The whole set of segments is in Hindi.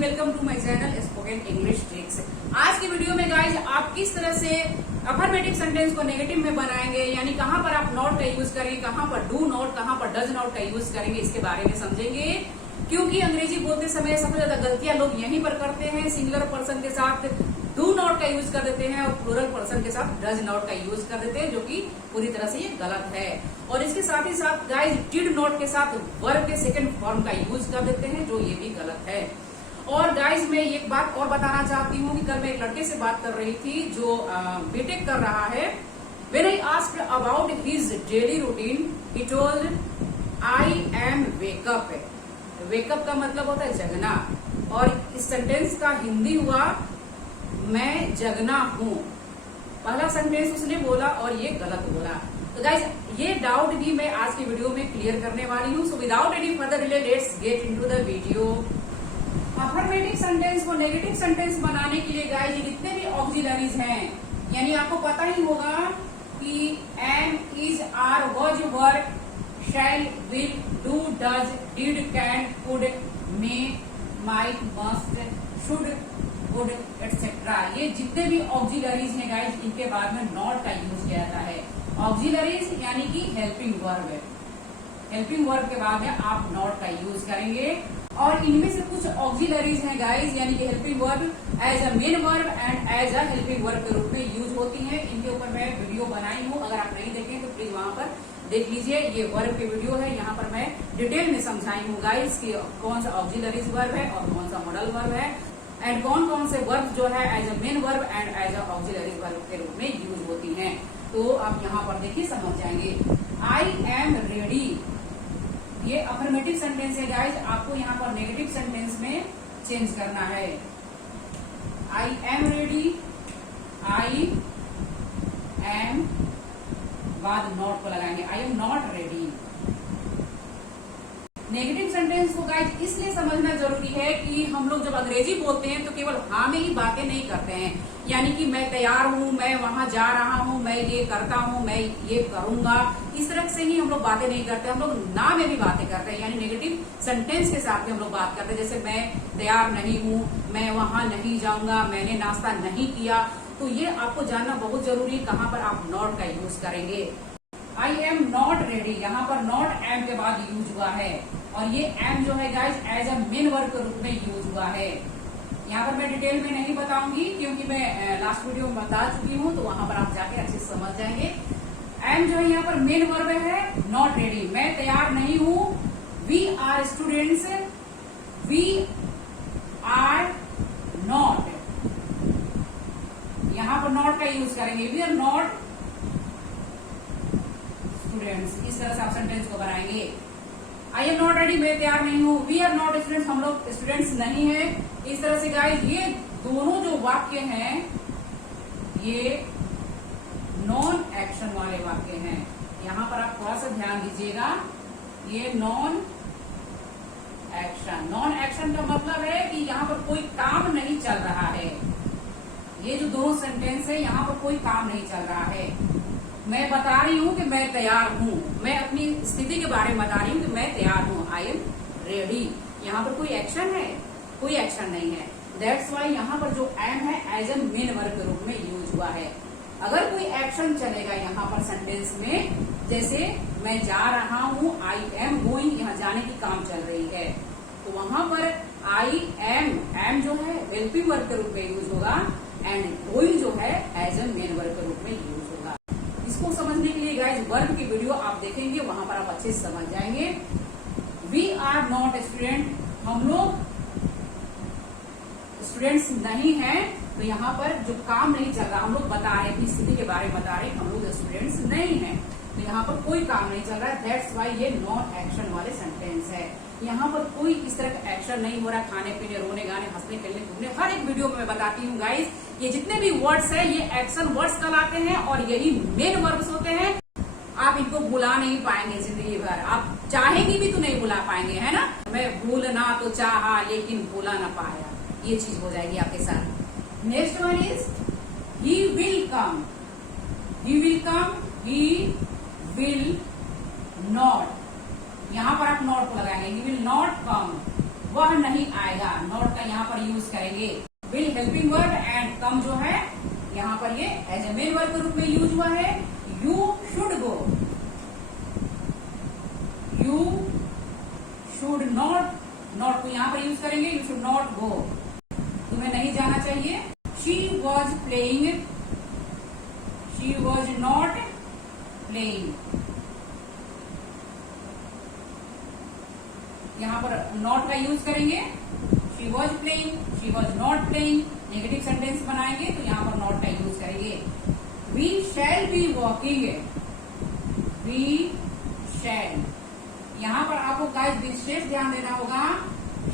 Welcome to my channel spoken English tricks. आज की वीडियो में गाइज आप किस तरह से अफर्मेटिव सेंटेंस को नेगेटिव में बनाएंगे, यानी कहां पर आप नॉट का यूज करेंगे, कहां पर डू नॉट, कहां पर डज नॉट का यूज करेंगे, इसके बारे में समझेंगे। क्योंकि अंग्रेजी बोलते समय सबसे ज्यादा गलतियां लोग यहीं पर करते हैं। सिंगुलर पर्सन के साथ डू नॉट का यूज कर देते हैं और प्लूरल पर्सन के साथ डज नॉट का यूज कर देते हैं, जो कि पूरी तरह से ये गलत है। और इसके साथ ही साथ गाइज डिड नॉट के साथ वर्ब के सेकंड फॉर्म का यूज कर देते हैं, जो ये भी गलत है। और गाइज मैं एक बात और बताना चाहती हूँ कि कल मैं एक लड़के से बात कर रही थी जो बीटेक कर रहा है। When I asked about his daily routine, he told, I am wake up। Wake up का मतलब होता है जगना, और इस सेंटेंस का हिंदी हुआ मैं जगना हूँ। पहला सेंटेंस उसने बोला और ये गलत बोला। तो गाइज ये डाउट भी मैं आज की वीडियो में क्लियर करने वाली हूँ। So without any further delay let's get into the video. Affirmative sentence को नेगेटिव सेंटेंस बनाने के लिए गाइज जितने भी ऑक्सिलरीज हैं, यानी आपको पता ही होगा कि am, is, are, was, were, shall, will, do, does, did, can, could, may, might, must, should, would, etcetera, ये जितने भी ऑक्सिलरीज हैं गाइज, इनके बाद में नॉट का यूज किया जाता है। ऑक्सिलरीज यानी कि हेल्पिंग वर्ब है। हेल्पिंग वर्ब के बाद में आप नॉट का यूज करेंगे। और इनमें से कुछ ऑक्सिलरीज हैं गाइज, यानी कि helping verb as a main verb and as a helping verb के रूप में यूज होती हैं। इनके ऊपर मैं वीडियो बनाई हूँ, अगर आप नहीं देखें तो प्लीज वहां पर देख लीजिए। ये वर्ब की वीडियो है, यहाँ पर मैं डिटेल में समझाई हूँ गाइज कि कौन सा ऑक्सिलरीज वर्ब है और कौन सा मॉडल वर्ब है, एंड कौन कौन से वर्ब जो है as a main verb and as a auxiliaries verb के रूप में यूज होती हैं। तो आप यहाँ पर देखिए समझ जाएंगे। आई एम रेडी, ये अफर्मेटिव सेंटेंस है गाइज, आपको यहाँ पर नेगेटिव सेंटेंस में चेंज करना है। I am ready, I am बाद नॉट को लगाएंगे, I am not ready. Negative sentence को गाइज इसलिए समझना जरूरी है कि हम लोग जब अंग्रेजी बोलते हैं तो केवल हाँ में ही बातें नहीं करते हैं, यानी कि मैं तैयार हूँ, मैं वहां जा रहा हूँ, मैं ये करता हूँ, मैं ये करूंगा, इस तरह से ही हम लोग बातें नहीं करते। हम लोग ना में भी बातें करते हैं, यानी नेगेटिव सेंटेंस के साथ भी हम लोग बात करते हैं। जैसे मैं तैयार नहीं हूँ, मैं वहां नहीं जाऊंगा, मैंने नाश्ता नहीं किया। तो ये आपको जानना बहुत जरूरी है कहाँ पर आप नॉट का यूज करेंगे। आई एम नॉट रेडी, यहाँ पर नॉट एम के बाद यूज हुआ है, और ये एम जो है guys as a main verb के रूप में यूज हुआ है। यहाँ पर मैं डिटेल में नहीं बताऊंगी क्योंकि मैं लास्ट वीडियो में बता चुकी हूँ, तो वहां पर आप जाके अच्छे से समझ जाएंगे। एम जो है यहाँ पर मेन वर्ब है, नॉट रेडी, मैं तैयार नहीं हूँ। We are students, we are not, यहाँ पर नॉट का यूज करेंगे। वी आर नॉट स्टूडेंट्स, इस तरह से आप सेंटेंस को बनाएंगे। आई एम नॉट रेडी, मैं तैयार नहीं हूँ। वी आर नॉट स्टूडेंट्स, हम लोग स्टूडेंट्स नहीं है। इस तरह से गाइस ये दोनों जो वाक्य हैं ये नॉन एक्शन वाले वाक्य हैं। यहाँ पर आप थोड़ा सा ध्यान दीजिएगा, ये नॉन एक्शन। नॉन एक्शन का मतलब है कि यहाँ पर कोई काम नहीं चल रहा है। ये जो दोनों सेंटेंस है यहाँ पर कोई काम नहीं चल रहा है। मैं बता रही हूँ कि मैं तैयार हूँ, मैं अपनी स्थिति के बारे में बता रही हूँ कि मैं तैयार हूँ। आई एम रेडी, यहाँ पर कोई एक्शन है? कोई एक्शन नहीं है। दैट्स वाई यहाँ पर जो एम है एज ए मेन वर्ब के रूप में यूज हुआ है। अगर कोई एक्शन चलेगा यहाँ पर सेंटेंस में, जैसे मैं जा रहा हूँ, आई एम गोइंग, यहाँ जाने की काम चल रही है, तो वहां पर आई एम जो है हेल्पिंग वर्ब के रूप में यूज होगा, एंड गोइंग जो है एज ए मेन वर्ब के रूप में यूज होगा। इसको समझने के लिए गाइज वर्ब की वीडियो आप देखेंगे, वहां पर आप अच्छे से समझ जाएंगे। वी आर नॉट स्टूडेंट, हम लोग स्टूडेंट्स नहीं हैं, तो यहाँ पर जो काम नहीं चल रहा, हम लोग बता रहे हैं अपनी स्थिति के बारे में बता रहे हैं, हम लोग स्टूडेंट्स नहीं हैं, तो यहाँ पर कोई काम नहीं चल रहा है। दैट्स वाई ये नॉन एक्शन वाले सेंटेंस है। यहाँ पर कोई इस तरह का एक्शन नहीं हो रहा, खाने पीने, रोने गाने, हंसने खेलने कूदने, हर एक वीडियो में मैं बताती हूँ गाइज, ये जितने भी वर्ड्स है ये एक्शन वर्ड्स कहलाते हैं और यही मेन वर्ब्स होते हैं। आप इनको भुला नहीं पाएंगे जिंदगी भर, आप चाहेंगे भी तो नहीं भुला पाएंगे, है ना। मैं भूलना तो चाहा लेकिन भूला ना पाया, ये चीज हो जाएगी आपके साथ। Next one is he will come, he will come, he will not, यहाँ पर आप नॉट को लगाएंगे। ही विल नॉट कम, वह नहीं आएगा, नॉट का यहाँ पर यूज करेंगे। Will helping verb and come जो है यहाँ पर ये एज ए मेन वर्ब के रूप में यूज हुआ है। You should go, you should not, not को यहाँ पर यूज करेंगे, यू शुड नॉट गो, तुम्हें नहीं जाना चाहिए। She was playing, she was not playing, यहाँ पर नॉट का यूज करेंगे। She was playing, she was not playing, negative sentence बनाएंगे तो यहाँ पर नॉट का यूज करेंगे। We shall be walking, we shall, यहाँ पर आपको गाइस विशेष ध्यान देना होगा,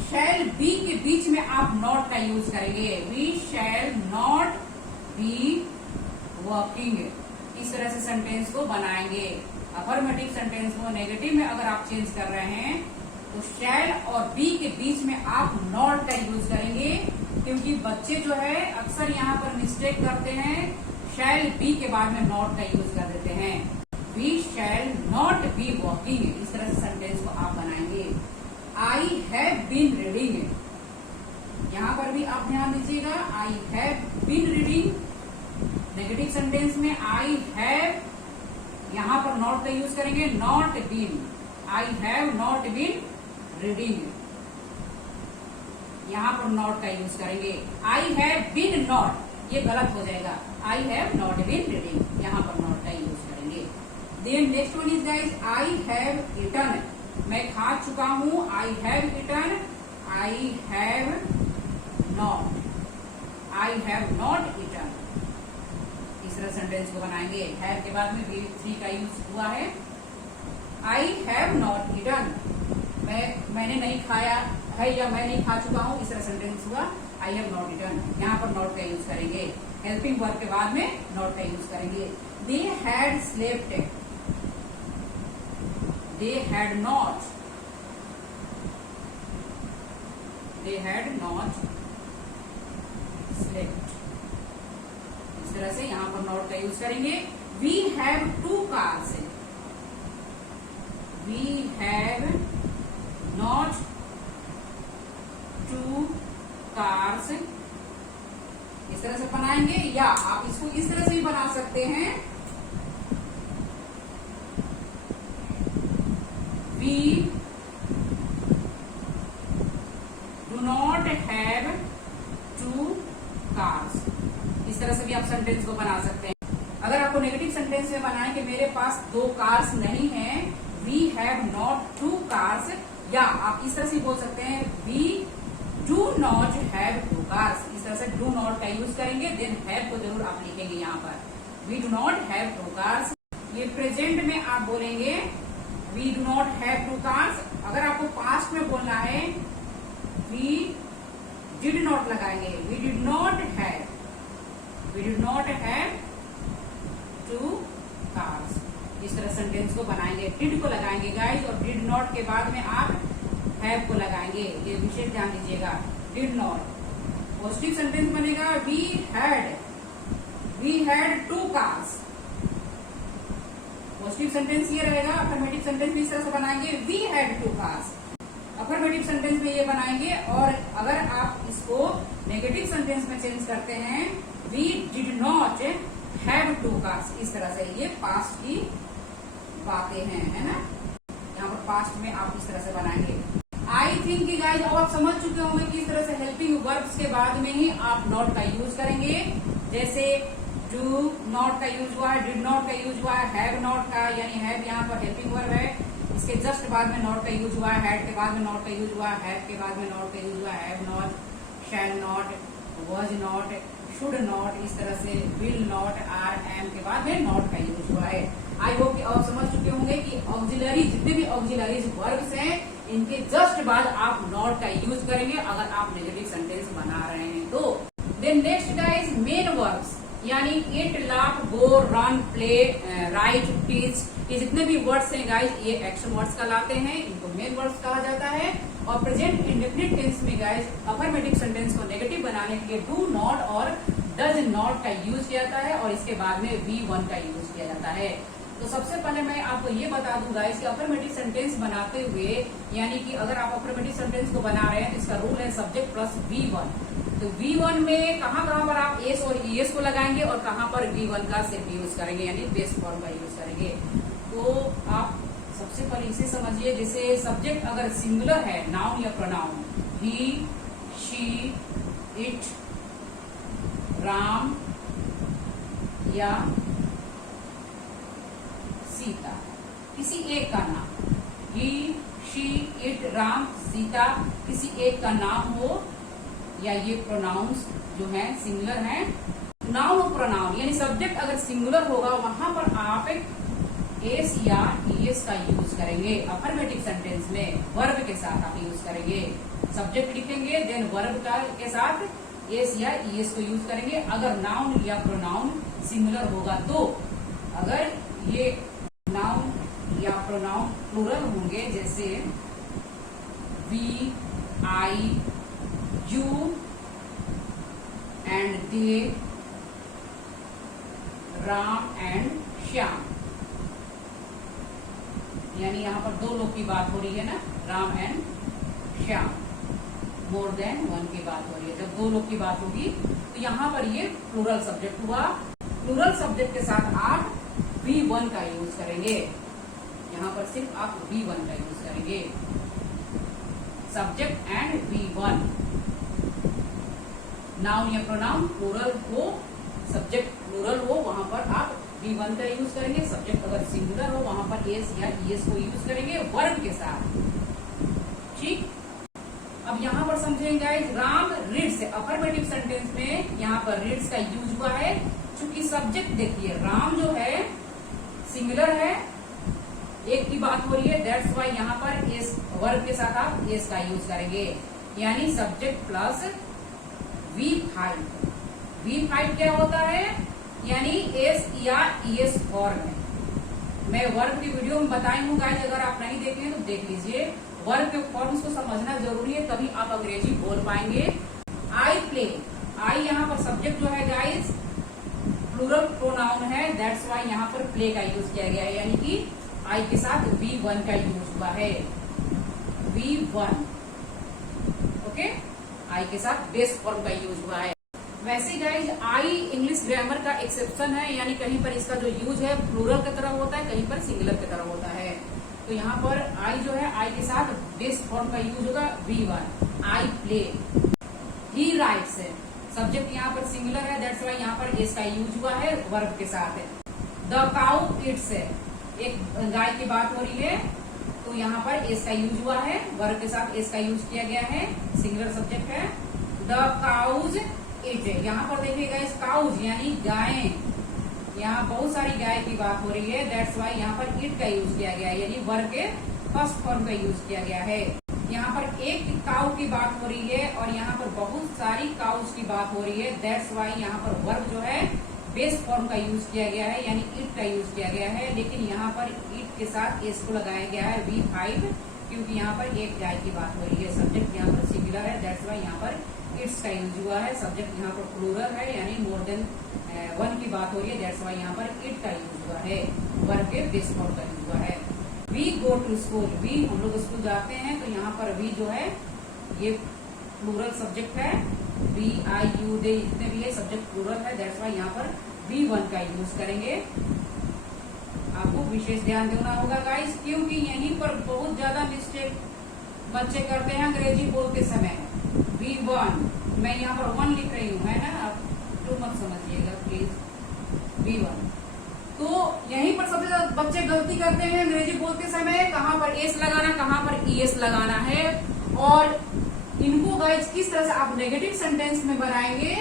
शैल बी के बीच में आप नॉट का यूज करेंगे। We shall not be walking, इस तरह से सेंटेंस को बनाएंगे। अफर्मेटिव सेंटेंस को नेगेटिव में अगर आप चेंज कर रहे हैं तो शैल और बी के बीच में आप नॉट का यूज करेंगे, क्योंकि बच्चे जो है अक्सर यहाँ पर मिस्टेक करते हैं, शैल बी के बाद में नॉट का यूज कर देते हैं। We shall not be walking, इस तरह से सेंटेंस को आप बनाएंगे। आई हैव बीन रीडिंग, यहाँ पर भी आप ध्यान दीजिएगा, I have been reading, negative sentence में आई हैव, यहाँ पर नॉट का यूज करेंगे, not been, I have not been reading, यहाँ पर नॉट का यूज करेंगे। आई हैव बीन नॉट, ये गलत हो जाएगा, I have not been reading, यहाँ पर नॉट का यूज करेंगे। Then next one is guys, I have eaten, मैं खा चुका हूं, I have eaten, I have not, I have not eaten, इस तरह सेंटेंस को बनाएंगे। हैव के बाद में V3 का यूज हुआ है। आई हैव नॉट ईटन, मैंने नहीं खाया है या मैं नहीं खा चुका हूं, इस तरह सेंटेंस हुआ। आई हैव नॉट ईटन, यहाँ पर नॉट का यूज करेंगे। हेल्पिंग वर्ब के बाद में नॉट का यूज करेंगे। They had slept, they had not, they had not slept, इस तरह से यहाँ पर नॉट का यूज करेंगे। We have 2 cars, we have not 2 cars, इस तरह से बनाएंगे। या आप इसको इस तरह से भी बना सकते हैं, we do not have 2 cars, इस तरह से भी आप सेंटेंस को बना सकते हैं। अगर आपको नेगेटिव सेंटेंस में बनाए कि मेरे पास 2 कार्स नहीं है, वी हैव नॉट 2 कार्स, या आप इस तरह से बोल सकते हैं, we do not have 2 cars, इस तरह से डू नॉट का यूज करेंगे। देन हैव को जरूर आप लिखेंगे यहाँ पर, we do not have 2 cars. ये प्रेजेंट में आप बोलेंगे we do not have 2 cars. अगर आपको पास्ट में बोलना है, वी डिड नॉट लगाएंगे, we did not have, we did not have 2 cars, इस तरह सेंटेंस को बनाएंगे। डिड को लगाएंगे गाइस, और डिड नॉट के बाद में आप हैव को लगाएंगे, ये विशेष ध्यान दीजिएगा। डिड नॉट पॉजिटिव सेंटेंस बनेगा, we had 2 cars, positive sentence ये रहेगा। अफर्मेटिव सेंटेंस भी इस तरह से बनाएंगे, we had 2 cars, affirmative sentence में ये बनाएंगे। और अगर आप इसको नेगेटिव सेंटेंस में चेंज करते हैं, we did not have 2 cars, इस तरह से ये पास्ट की बातें हैं, है ना। यहाँ पर पास्ट में आप इस तरह से बनाएंगे। आई थिंक कि गाइस अब आप समझ चुके होंगे कि इस तरह से हेल्पिंग वर्ब्स के बाद में ही आप नॉट का यूज करेंगे। जैसे डू नॉट का यूज हुआ है, डिड नॉट का यूज हुआ है, हैव नॉट का, यानी हैव यहाँ पर हेल्पिंग वर्ब है, इसके जस्ट बाद में नॉट का यूज हुआ है, हैड के बाद में नॉट का यूज हुआ है, हैव के बाद में नॉट का यूज हुआ है, have not, shall not, was not, should not, इस तरह से विल नॉट, आर, एम के बाद में नॉट का यूज हुआ है। आई होप कि आप समझ चुके होंगे कि ऑक्सिलरी, जितने भी ऑक्सिलरीज वर्ब्स हैं, इनके जस्ट बाद आप नॉट का यूज करेंगे अगर आप नेगेटिव सेंटेंस बना रहे हैं तो। Then next guys, main verbs, यानी eat, laugh, go, run, play, write, teach, ये जितने भी वर्ड्स हैं गाइस, ये एक्शन वर्ड्स कहलाते हैं, इनको मेन वर्ड्स कहा जाता है। और प्रेजेंट इंडेफिनिट टेंस में गाइस अफर्मेटिव सेंटेंस को नेगेटिव बनाने के लिए डू नॉट और डज नॉट का यूज किया जाता है, और इसके बाद में V1 का यूज किया जाता है। तो सबसे पहले मैं आपको ये बता दूं गाइस कि अफर्मेटिव सेंटेंस बनाते हुए, यानी कि अगर आप अफर्मेटिव सेंटेंस को बना रहे हैं तो इसका रूल है सब्जेक्ट प्लस V1। तो V1 में कहां कहां पर आप एस और ईएस को लगाएंगे और कहां पर V1 का सिर्फ यूज करेंगे, यानी बेस फॉर्म का यूज करेंगे। तो आप सबसे पहले इसे समझिए, जैसे सब्जेक्ट अगर सिंगुलर है, नाउन या pronoun, he, she, it, Ram या सीता, किसी एक का नाम, ही, शी, इट, राम, सीता, किसी एक का नाम हो, या ये प्रोनाउंस जो हैं सिंगुलर हैं, नाउन और प्रोनाउन यानी सब्जेक्ट अगर सिंगुलर होगा वहां पर आप एस या ईएस का यूज करेंगे। अफर्मेटिव सेंटेंस में वर्ब के साथ आप यूज करेंगे, सब्जेक्ट लिखेंगे देन वर्ब का के साथ एस या ईएस को यूज करेंगे अगर नाउन या प्रोनाउन सिंगुलर होगा। तो अगर ये नाउन या प्रोनाउन प्लूरल होंगे, जैसे we, I, you and they, Ram and Shyam, यानी यहाँ पर दो लोग की बात हो रही है ना, Ram and Shyam, more than one की बात हो रही है। जब दो लोग की बात होगी तो यहाँ पर ये प्लूरल सब्जेक्ट हुआ। प्लूरल सब्जेक्ट के साथ आप V1 का यूज करेंगे, यहाँ पर सिर्फ आप V1 का यूज करेंगे, सब्जेक्ट एंड V1। नाउन या प्रोनाउन प्लूरल हो, सब्जेक्ट प्लूरल हो, वहां पर आप V1 का यूज करेंगे। सब्जेक्ट अगर सिंगुलर हो वहां पर एस या ईएस को यूज करेंगे वर्ब के साथ। ठीक, अब यहाँ पर समझेंगे guys, Ram reads, affirmative sentence में यहाँ पर रीड्स का यूज हुआ है। चूंकि सब्जेक्ट देखिए राम जो है सिंगुलर है, एक की बात हो रही है, दैट्स वाई यहाँ पर एस, वर्ब के साथ आप एस का यूज करेंगे, यानी सब्जेक्ट प्लस V5। V5 क्या होता है, यानी एस या ईएस फॉर्म है। मैं वर्ब की वीडियो में बताई हूँ गाइस, अगर आप नहीं देखे हैं तो देख लीजिए। वर्ब के फॉर्म्स को समझना जरूरी है, तभी आप अंग्रेजी बोल पाएंगे। आई प्ले, आई यहाँ पर सब्जेक्ट जो है गाइस प्लूरल प्रोनाउन है, दैट्स वाई यहाँ पर प्ले का यूज किया गया है, यानी कि आई के साथ V1 का यूज हुआ है, V1। ओके, आई के साथ बेस फॉर्म का यूज हुआ है। वैसे गाइज आई इंग्लिश ग्रामर का एक्सेप्शन है, यानी कहीं पर इसका जो यूज है प्लूरल की तरह होता है, कहीं पर सिंगुलर की तरह होता है। तो यहाँ पर आई जो है, आई के साथ बेस फॉर्म का यूज होगा V1। I play, he rights है, सब्जेक्ट यहाँ पर सिंगुलर है, दैट्स वाई यहाँ पर एस का यूज हुआ है वर्ब के साथ। द काउ इट्स है, एक गाय की बात हो रही है, तो यहाँ पर एस का यूज हुआ है, वर्ब के साथ एस का यूज किया गया है, सिंगुलर सब्जेक्ट है। द काउज इट, यहाँ पर देखिएगा इस काउज यानी गायें, यहाँ बहुत सारी गाय की बात हो रही है, दैट्स वाई यहाँ पर इट का यूज किया गया है, यानी वर्ब के फर्स्ट फॉर्म का यूज किया गया है। यहाँ पर एक काउ की बात हो रही है और यहाँ पर बहुत सारी काउज की बात हो रही है, दैट्स वाई यहाँ पर वर्ब जो है बेस फॉर्म का यूज किया गया है, यानी इट का यूज किया गया है। लेकिन यहाँ पर इट के साथ एस को लगाया गया है V5, क्योंकि यहाँ पर एक गाय की बात हो रही है, सब्जेक्ट यहाँ पर सिंगुलर है, दैट्स वाई यहाँ पर इट्स का यूज हुआ है। सब्जेक्ट यहाँ पर प्लूरल है, यानी मोर देन वन की बात हो रही है, दैट्स वाई यहाँ पर इट का यूज हुआ है, वर्ब के बेस फॉर्म का यूज हुआ है। We go to school, we हम लोग स्कूल जाते हैं, तो यहाँ पर वी जो है ये प्लूरल सब्जेक्ट है, वी आई यू दे जितने भी है सब्जेक्ट प्लूरल है, दैट्स वाई यहाँ पर V1 का यूज करेंगे। आपको विशेष ध्यान देना होगा गाइस, क्योंकि यहीं पर बहुत ज्यादा मिस्टेक बच्चे करते हैं अंग्रेजी बोलते समय। V1, मैं यहाँ पर 1 लिख रही हूँ, है ना, आप तो मत समझिएगा प्लीज। V1, तो यहीं पर सबसे ज्यादा बच्चे गलती करते हैं अंग्रेजी बोलते समय, कहाँ पर एस लगाना, कहाँ पर ईएस लगाना है। और इनको गाइस किस तरह से आप नेगेटिव सेंटेंस में बनाएंगे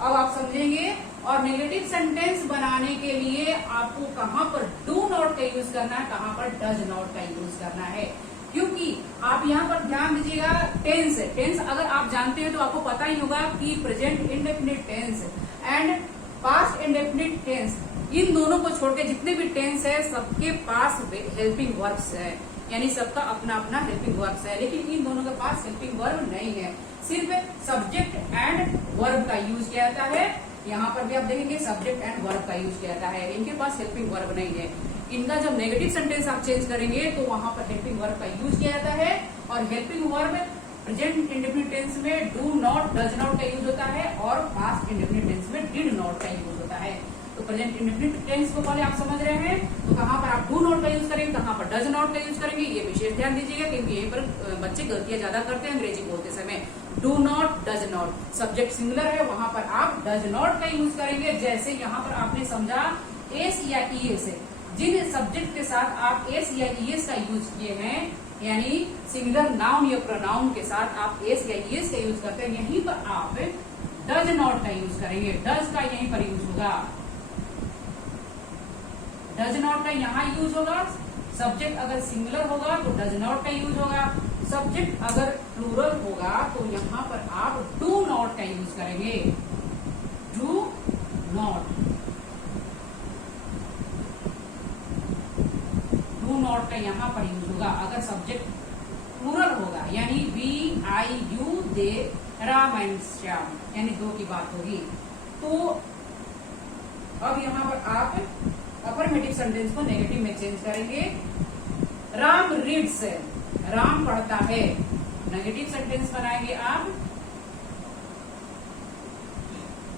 अब आप समझेंगे। और नेगेटिव सेंटेंस बनाने के लिए आपको कहाँ पर डू नॉट का यूज करना है, कहाँ पर डज नॉट का यूज करना है, क्योंकि आप यहाँ पर ध्यान दीजिएगा। टेंस, टेंस अगर आप जानते हैं तो आपको पता ही होगा कि present indefinite tense and past indefinite tense, इन दोनों को छोड़ के जितने भी टेंस है सबके पास हेल्पिंग वर्ब्स है, यानी सबका अपना अपना हेल्पिंग वर्ब्स है। लेकिन इन दोनों के पास हेल्पिंग वर्ब नहीं है, सिर्फ सब्जेक्ट एंड वर्ब का यूज किया जाता है। यहाँ पर भी आप देखेंगे सब्जेक्ट एंड वर्ब का यूज किया जाता है, इनके पास हेल्पिंग वर्ब नहीं है। इनका जब नेगेटिव सेंटेंस आप चेंज करेंगे तो वहां पर हेल्पिंग वर्ब का यूज किया जाता है, और helping verb present indefinite tense में डू नॉट, डज नॉट का यूज होता है, और पास्ट इंडेफिनिट टेंस में डिड नॉट का यूज होता है। तो प्रेजेंट इंडेफिनिट टेंस को पहले आप समझ रहे हैं, तो कहाँ पर आप डू नॉट का यूज करेंगे, कहाँ पर डज नॉट का यूज करेंगे, ये विशेष ध्यान दीजिएगा, क्योंकि यहीं पर बच्चे गलतियां ज्यादा करते हैं अंग्रेजी बोलते समय। Do not, does not, subject singular है, वहां पर आप डज नॉट का यूज करेंगे। जैसे यहाँ पर आपने समझा एस या ईएस, जिन सब्जेक्ट के साथ आप एस या ईएस का यूज किए हैं, यानी सिंगुलर नाउन या प्रोनाउन के साथ आप एस या ईएस का यूज करते हैं, यहीं पर आप डज नॉट का यूज करेंगे। डज का यहीं पर यूज होगा, डज नॉट का यहाँ यूज होगा। सब्जेक्ट अगर सिंगुलर होगा तो डज नॉट का यूज होगा, सब्जेक्ट अगर प्लूरल होगा तो यहाँ पर आप डू नॉट का यूज करेंगे। डू नॉट, डू नॉट का यहाँ पर यूज होगा अगर सब्जेक्ट प्लूरल होगा, यानी we, I, you, they, Ram and Shyam, यानी दो की बात होगी। तो अब यहाँ पर आप अफर्मेटिव सेंटेंस को नेगेटिव में चेंज करेंगे। राम रीड्स, राम पढ़ता है, नेगेटिव सेंटेंस बनाएंगे आप।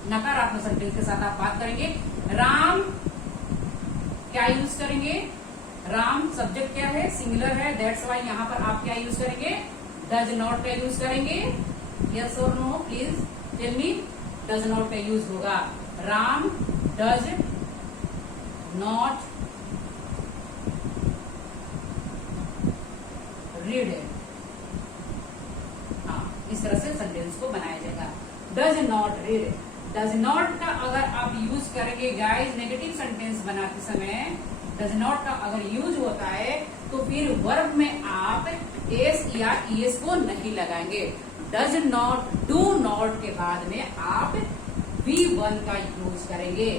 नकारात्मक सेंटेंस के साथ आप बात करेंगे। राम क्या यूज करेंगे, राम सब्जेक्ट क्या है, सिंगुलर है, दैट्स वाई यहाँ पर आप क्या यूज करेंगे, डज नॉट का यूज करेंगे। यस और no please tell me, does not का यूज होगा। राम डज नॉट रीड, हाँ, इस तरह से सेंटेंस को बनाया जाएगा। Does not read, does not का अगर आप यूज करेंगे गाइस नेगेटिव सेंटेंस बनाते समय, डज नॉट का अगर यूज होता है तो फिर वर्ब में आप एस या ईएस को नहीं लगाएंगे। डज नॉट, डू नॉट के बाद में आप V1 का यूज करेंगे।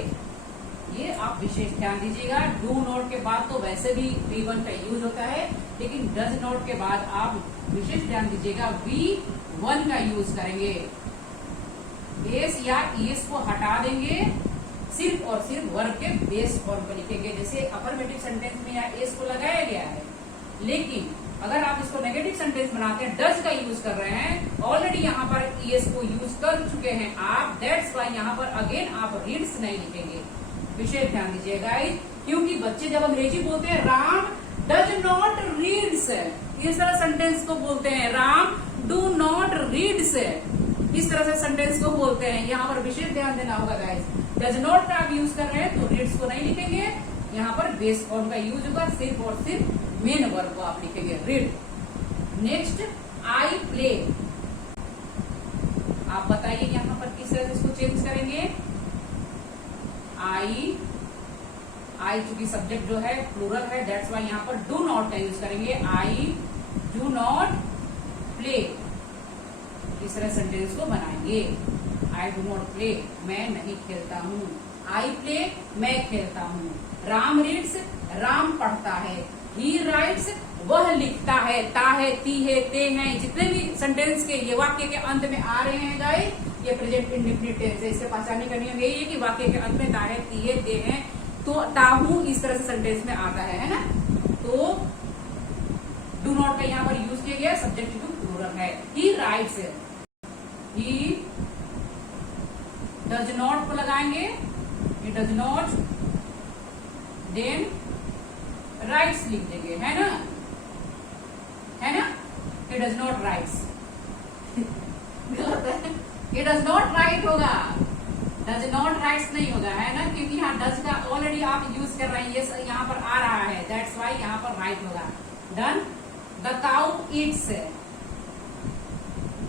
ये आप विशेष ध्यान दीजिएगा। डू नॉट के बाद तो वैसे भी V1 का यूज होता है, लेकिन डज नॉट के बाद आप विशेष ध्यान दीजिएगा V1 का यूज करेंगे। एस या ईएस को हटा देंगे, सिर्फ और सिर्फ वर्ब के बेस फॉर्म पर लिखेंगे। जैसे अफर्मेटिव सेंटेंस में यहाँ एस को लगाया गया है, लेकिन अगर आप इसको नेगेटिव सेंटेंस बनाते हैं, डज का यूज कर रहे हैं, ऑलरेडी यहाँ पर ईएस को यूज कर चुके हैं आप, दैट्स वाई यहाँ पर अगेन आप रीड्स नहीं लिखेंगे। विशेष ध्यान दीजिएगा, क्योंकि बच्चे जब अंग्रेजी बोलते हैं राम डज नॉट रीड्स, इस तरह सेंटेंस को बोलते हैं। राम डू नॉट रीड्स, इस तरह से सेंटेंस को बोलते हैं। यहाँ पर विशेष ध्यान देना होगा गाइस। डज नॉट का आप यूज कर रहे हैं तो रीड्स को नहीं लिखेंगे, यहाँ पर बेस फॉर्म का यूज होगा, सिर्फ और सिर्फ मेन वर्ब को आप लिखेंगे, रीड। नेक्स्ट आई प्ले, आप बताइए यहाँ पर किस तरह से इसको चेंज करेंगे। आई चूंकि सब्जेक्ट जो है प्लूरल है, दैट्स वाई यहाँ पर डू नॉट का यूज करेंगे। आई डू नॉट प्ले, इस तरह सेंटेंस को बनाएंगे। आई डू नॉट प्ले, मैं नहीं खेलता हूँ। आई प्ले, मैं खेलता हूँ। राम रीड्स, राम पढ़ता है। ही राइट्स, वह लिखता है। ता है, ती है, ते हैं, जितने भी सेंटेंस के ये वाक्य के अंत में आ रहे हैं गाइस, ये प्रेजेंट इंडेफिनिट टेंस है। इससे पहचानने का नियम यही है कि वाक्य के अंत में ता है, ती है, ते हैं, तो ताहू इस तरह से सेंटेंस में आता है ना। तो डू नॉट का यहाँ पर यूज किया गया, सब्जेक्ट टू प्लूरल है। He writes, he does not को लगाएंगे, he does not, then writes लिख देंगे, है ना, है ना। He does not writes, he does not write होगा, डज नॉट राइट्स नहीं होगा, है ना, क्योंकि यहाँ डज का ऑलरेडी आप यूज कर रहे हैं, ये यहाँ पर आ रहा है, दैट्स वाई यहाँ पर राइट होगा। Done. The cow Yeats,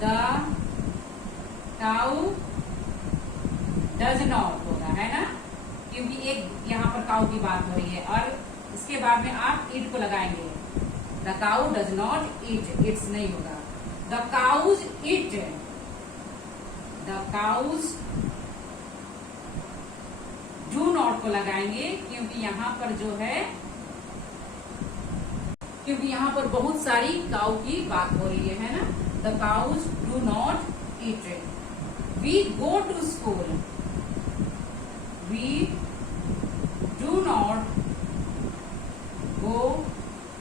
the cow does not होगा, है ना, क्योंकि एक यहाँ पर काउ की बात हो रही है, और इसके बाद में आप ईट को लगाएंगे। The cow does not eat, eats नहीं होगा। The cows eat, the cows do not को लगाएंगे, क्योंकि यहाँ पर जो है, क्योंकि यहाँ पर बहुत सारी काउ की बात हो रही है ना। The cows do not eat. We go to school, we do not go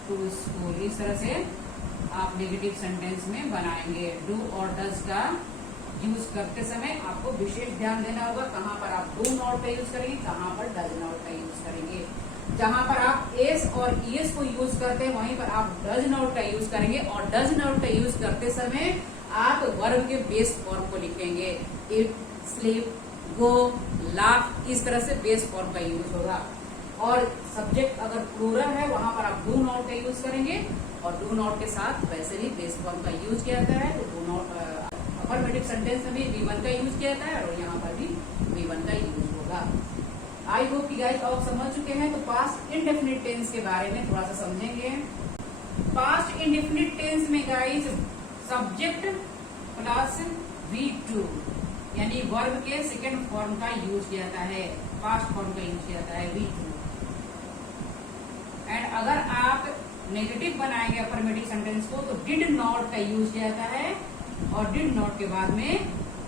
to school. इस तरह से आप नेगेटिव सेंटेंस में बनाएंगे। डू और डज का यूज करते समय आपको विशेष ध्यान देना होगा, कहाँ पर आप डू नॉट का यूज करेंगे, कहाँ पर डज नॉट का यूज करेंगे। जहां पर आप एस और ईएस को यूज करते हैं वहीं पर आप डज नॉट का यूज करेंगे, और डज नॉट का यूज करते समय आप वर्ब के बेस फॉर्म को लिखेंगे। इट, स्लीप, गो, लाफ, इस तरह से बेस फॉर्म का यूज होगा। और सब्जेक्ट अगर प्लूरल है वहां पर आप डू नॉट का यूज करेंगे, और डू नॉट के साथ वैसे भी बेस फॉर्म का यूज किया जाता है। तो डू नॉट अफर्मेटिव सेंटेंस में भी V1 का यूज किया जाता है, और यहाँ पर भी V1 का यूज होगा। आई होप कि गाइस आप समझ चुके हैं। तो पास्ट इंडेफिनिट टेंस के बारे में थोड़ा सा समझेंगे। पास्ट इंडेफिनिट टेंस में गाइस सब्जेक्ट प्लस V2 यानी वर्ब के सेकेंड फॉर्म का यूज किया जाता है, पास्ट फॉर्म का यूज किया जाता है V2। एंड अगर आप नेगेटिव बनाएंगे अफर्मेटिव सेंटेंस को तो डिड नॉट का यूज किया जाता है, और डिड नॉट के बाद में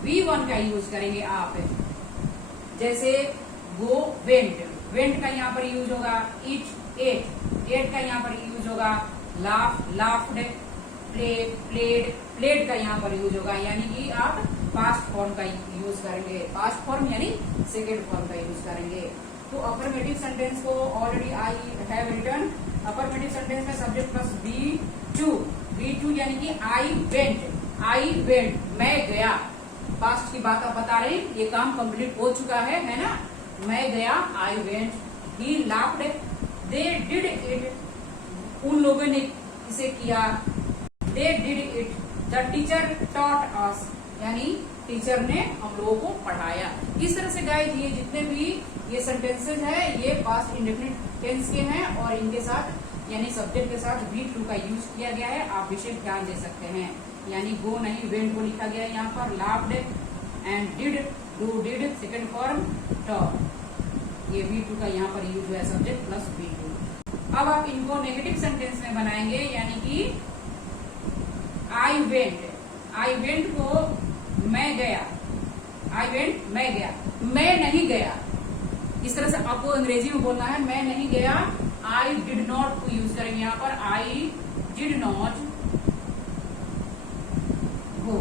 V1 का यूज करेंगे आप। जैसे गो, वेंट, वेंट का यहाँ पर यूज होगा। ईट, एट, एट का यहाँ पर यूज होगा। Laugh, laughed, play, played, played का यहाँ पर यूज होगा। यानी कि आप पास्ट फॉर्म का यूज करेंगे, पास्ट फॉर्म यानी सेकेंड फॉर्म का यूज करेंगे। तो अफर्मेटिव सेंटेंस को already I have written. Affirmative sentence में सब्जेक्ट प्लस V2, V2 यानी कि आई वेंट, आई वेंट, मैं गया। पास्ट की बात आप बता रहे हैं, ये काम कंप्लीट हो चुका है ना। मैं गया, I went. He laughed, they did it, उन लोगों ने इसे किया। They did it, the teacher taught us, यानी टीचर ने हम लोगों को पढ़ाया। इस तरह से गाइस ये जितने भी ये सेंटेंसेस है ये पास्ट इंडेफिनिट टेंस के हैं, और इनके साथ यानी सब्जेक्ट के साथ V2 का यूज किया गया है। आप विशेष ध्यान दे सकते हैं। यानी गो नहीं, वेंट को लिखा गया है यहाँ पर। Laughed and did, do did, second form taught, ये V2 का यहाँ पर यूज हुआ है, सब्जेक्ट प्लस V2। अब आप इनको नेगेटिव सेंटेंस में बनाएंगे, यानी कि आई वेंट, आई वेंट को मैं गया, आई वेंट मैं गया, मैं नहीं गया। इस तरह से आपको अंग्रेजी में बोलना है, मैं नहीं गया। आई डिड नॉट को यूज करेंगे यहाँ पर। I did not go,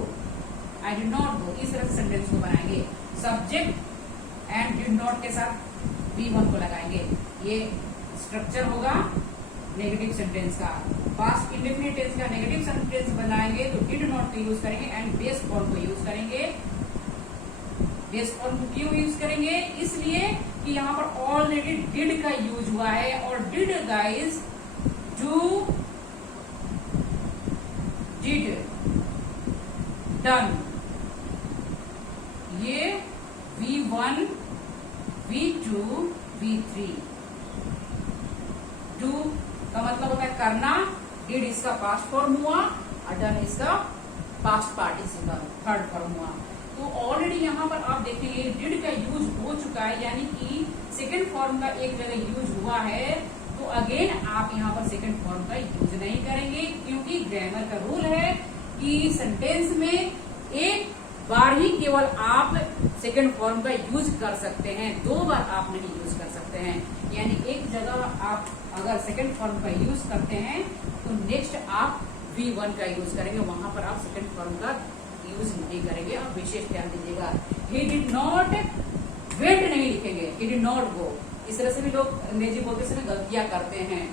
I did not go. इस तरह से सेंटेंस को बनाएंगे। सब्जेक्ट एंड डिड नॉट के साथ V1 को लगाएंगे। ये स्ट्रक्चर होगा नेगेटिव सेंटेंस का। पास्ट इंडेफिनिट टेंस का नेगेटिव सेंटेंस बनाएंगे तो डिड नॉट को यूज करेंगे एंड बेस फॉर्म को यूज करेंगे। बेस फॉर्म को क्यों यूज करेंगे? इसलिए कि यहाँ पर ऑलरेडी डिड का यूज हुआ है, और did guys do, did, done, ये V1, V2, V3। डू का मतलब होता है करना, डिड इसका पास्ट फॉर्म हुआ, और डन इसका पास्ट पार्टिसिपल थर्ड फॉर्म हुआ। तो ऑलरेडी यहाँ पर आप देखेंगे डिड का यूज हो चुका है, यानी कि सेकेंड फॉर्म का एक जगह यूज हुआ है। तो अगेन आप यहाँ पर सेकेंड फॉर्म का यूज नहीं करेंगे, क्योंकि ग्रामर का रूल है कि सेंटेंस में एक बार ही केवल आप सेकेंड फॉर्म का यूज कर सकते हैं, दो बार आप नहीं यूज कर सकते हैं। यानी एक जगह आप अगर सेकेंड फॉर्म का यूज करते हैं तो नेक्स्ट आप V1 का यूज करेंगे, वहां पर आप सेकेंड फॉर्म का यूज नहीं करेंगे। आप विशेष ध्यान दीजिएगा। ही डिड नॉट वेंट नहीं लिखेंगे, ही डिड नॉट गो। इस तरह से भी लोग अंग्रेजी बोलते समय गलतियां करते हैं।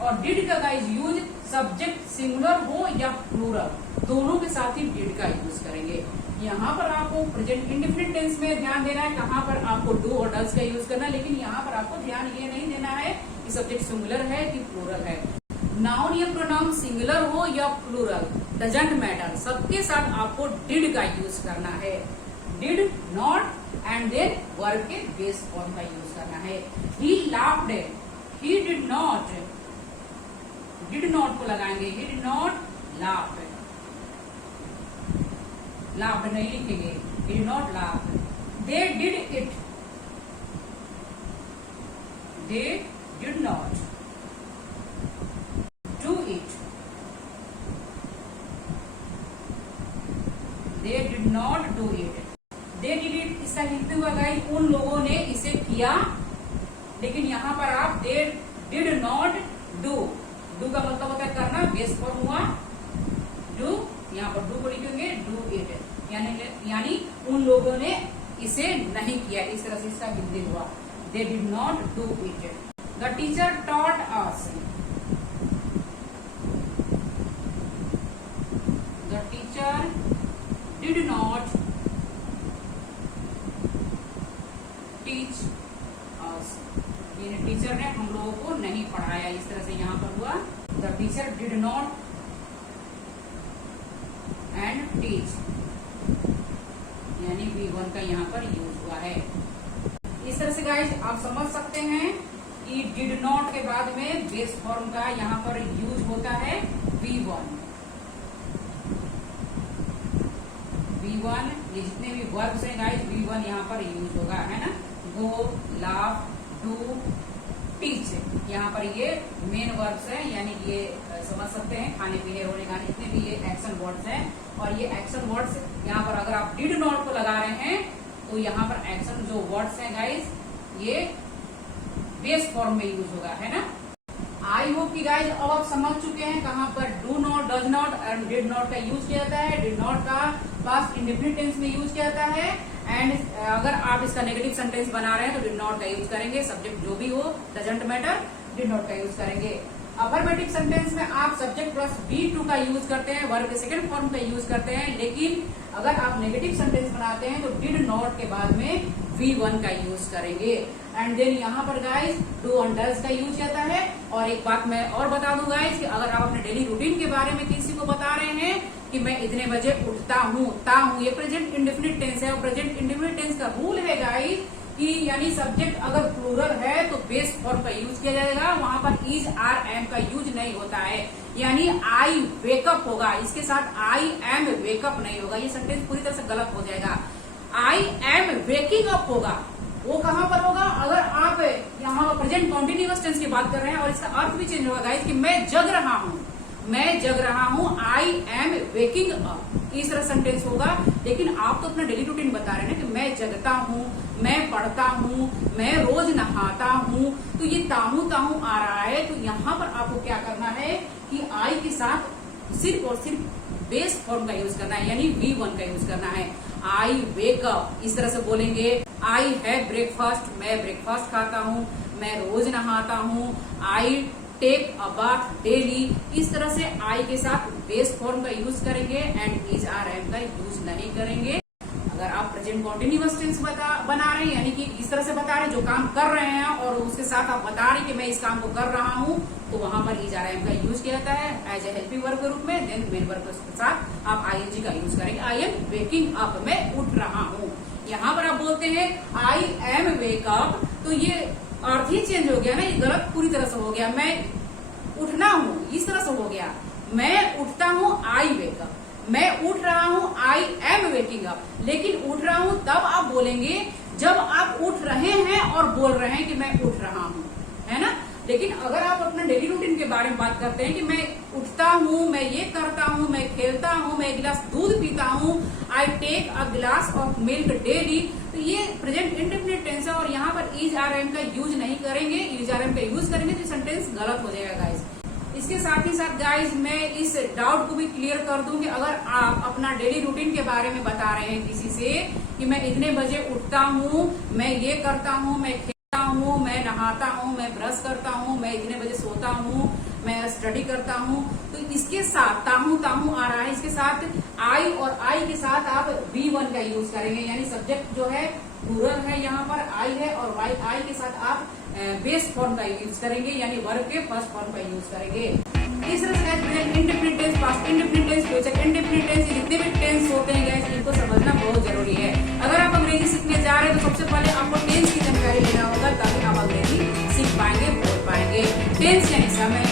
और डिड का गाइस यूज सब्जेक्ट सिंगुलर हो या प्लूरल, दोनों के साथ ही डिड का यूज करेंगे। यहाँ पर आपको प्रेजेंट इंडेफिनिट टेंस में ध्यान देना है, कहाँ पर आपको डू और डज का यूज करना है, लेकिन यहाँ पर आपको ध्यान ये नहीं देना है कि सब्जेक्ट सिंगुलर है कि प्लूरल है। नाउन या प्रोनाउन सिंगुलर हो या प्लूरल डजंट मैटर, सबके साथ आपको डिड का यूज करना है। Did, not and then verb के बेस फॉर्म का यूज करना है। He laughed, he did not, did not को लगाएंगे, he did not laugh, laughed नहीं लिखेंगे, he did not laugh. They did it, they did not do it, they did not do it. They did it इसका लिखते हुआ गाइस उन लोगों ने इसे किया। यहाँ पर आप डिड नॉट डू, डू का मतलब होता है करना, बेस फॉर्म हुआ डू, यहाँ पर डू को लिखेंगे डू इट, यानी उन लोगों ने इसे नहीं किया, इस तरह से इसका वृद्धि हुआ, they did not do it. The teacher taught us, the teacher did not teach us, यानी टीचर ने हम लोगों को नहीं पढ़ाया, इस तरह से यहाँ पर हुआ the teacher did not and teach, यानी V1 का यहाँ पर यूज हुआ है। इस तरह से गाइज आप समझ सकते हैं कि डिड नॉट के बाद में बेस फॉर्म का यहाँ पर यूज होता है V1। V1 ये जितने भी वर्ब्स हैं गाइज V1 यहाँ पर यूज होगा, है ना, गो, लाफ, डू, टीच, यहाँ पर ये मेन वर्ब्स हैं, यानी ये समझ सकते हैं खाने पीने रोने गाने जितने भी ये एक्शन वर्ड्स हैं। और ये एक्शन वर्ड्स यहाँ पर अगर आप डिड नॉट को लगा रहे हैं तो यहाँ पर एक्शन जो वर्ड्स हैं गाइज ये बेस फॉर्म में यूज होगा, है ना। आई होप कि गाइज अब आप समझ चुके हैं कहाँ पर do not, does not and did not का यूज किया जाता है। डिड नॉट का पास्ट इंडेफिनिट टेंस में यूज किया जाता है, एंड अगर आप इसका नेगेटिव सेंटेंस बना रहे हैं तो डिड नॉट का यूज करेंगे, सब्जेक्ट जो भी हो डजंट मैटर, डिड नॉट का यूज करेंगे। अफर्मेटिव सेंटेंस में आप सब्जेक्ट प्लस V2 का यूज करते हैं, वर्ब के सेकंड फॉर्म का यूज करते हैं, लेकिन अगर आप नेगेटिव सेंटेंस बनाते हैं तो डिड नॉट के बाद में V1 का यूज करेंगे। एंड देन यहाँ पर गाइज डू और डज का यूज किया है। और एक बात मैं और बता दूं गाइज कि अगर आप अपने डेली रूटीन के बारे में किसी को बता रहे हैं कि मैं इतने बजे उठता हूँ, ता हूँ, ये प्रेजेंट इंडेफिनिट टेंस है, और प्रेजेंट इंडेफिनिट टेंस का रूल है गाइज कि यानी सब्जेक्ट अगर प्लूरल है तो बेस फॉर्म का यूज किया जाएगा, वहां पर इज, आर, एम का यूज नहीं होता है, यानी आई वेकअप होगा, इसके साथ आई एम वेकअप नहीं होगा, ये सेंटेंस पूरी तरह से गलत हो जाएगा। आई एम वेकिंग अप होगा, वो कहां पर होगा, अगर आप यहाँ पर प्रेजेंट कॉन्टिन्यूअस टेंस की बात कर रहे हैं, और इसका अर्थ भी चेंज होगा गाइस कि मैं जग रहा हूँ, मैं जग रहा हूँ, आई एम वेकिंग अप, इस तरह सेंटेंस होगा। लेकिन आप तो अपना डेली रूटीन बता रहे हैं ना कि मैं जगता हूँ, मैं पढ़ता हूँ, मैं रोज नहाता हूँ, तो ये ताहू ताहू आ रहा है, तो यहाँ पर आपको क्या करना है कि आई के साथ सिर्फ और सिर्फ बेस फॉर्म का यूज करना है, यानी V1 का यूज करना है। आई वेक अप, इस तरह से बोलेंगे। आई हैव ब्रेकफास्ट, मैं ब्रेकफास्ट खाता हूँ, मैं रोज नहाता हूँ। I take a bath daily, इस तरह से आई के साथ बेस फॉर्म का यूज करेंगे, एंड इज, आर, एम का यूज नहीं करेंगे। अगर आप प्रेजेंट कॉन्टिन्यूअस टेंस बना रहे हैं, यानी कि इस तरह से बता रहे हैं जो काम कर रहे हैं, और उसके साथ आप बता रहे हैं कि मैं इस काम को कर रहा हूँ, तो वहां पर इज, आर, एम का यूज किया जाता है एज ए हेल्पिंग वर्ब के रूप में। देन मेन वर्ब के साथ आप आईएनजी का यूज करेंगे। आई एम वेकिंग अप, मैं उठ रहा हूँ। यहाँ पर आप बोलते हैं आई एम वेक अप, तो ये अर्थ ही चेंज हो गया ना, ये गलत पूरी तरह से हो गया। मैं उठना हूँ, इस तरह से हो गया, मैं उठता हूँ, आई वेक अप, मैं उठ रहा हूँ, आई एम वेकिंग अप। लेकिन उठ रहा हूँ तब आप बोलेंगे जब आप उठ रहे हैं और बोल रहे हैं कि मैं उठ रहा हूँ, है ना। लेकिन अगर आप अपना डेली रूटीन के बारे में बात करते हैं कि मैं उठता हूँ, मैं ये करता हूँ, मैं खेलता हूँ, मैं एक गिलास दूध पीता हूँ, I take a glass of milk daily, तो ये प्रेजेंट इंडेफिनिट टेंस है, और यहाँ पर इज, आर, एम का यूज नहीं करेंगे। इज, आर, एम का यूज करेंगे तो सेंटेंस गलत हो जाएगा गाइज। इसके साथ ही साथ गाइज मैं इस डाउट को भी क्लियर कर दूं कि अगर आप अपना डेली रूटीन के बारे में बता रहे हैं किसी से कि मैं इतने बजे उठता हूँ, मैं ये करता हूँ, मैं खेलता हूँ, मैं नहाता हूँ, मैं ब्रश करता हूँ, मैं इतने बजे सोता हूँ, मैं स्टडी करता हूँ, तो इसके साथ ताहू ताहू आ रहा है, इसके साथ आई, और आई के साथ आप V1 का यूज करेंगे, यानी सब्जेक्ट जो है प्लूरल है, यहाँ पर आई है, और आई के साथ आप बेस फॉर्म का यूज करेंगे, यानी वर्ब के फर्स्ट फॉर्म का यूज करेंगे। इस तरह से present indefinite tense, past indefinite tense, future indefinite tense, जितने भी टेंस होते हैं गाइस, इनको समझना बहुत जरूरी है। अगर आप अंग्रेजी सीखने जा रहे हैं तो सबसे पहले आपको टेंस की जानकारी लेना होगा, ताकि आप अंग्रेजी सीख पाएंगे, बोल पाएंगे। टेंस यानी समय,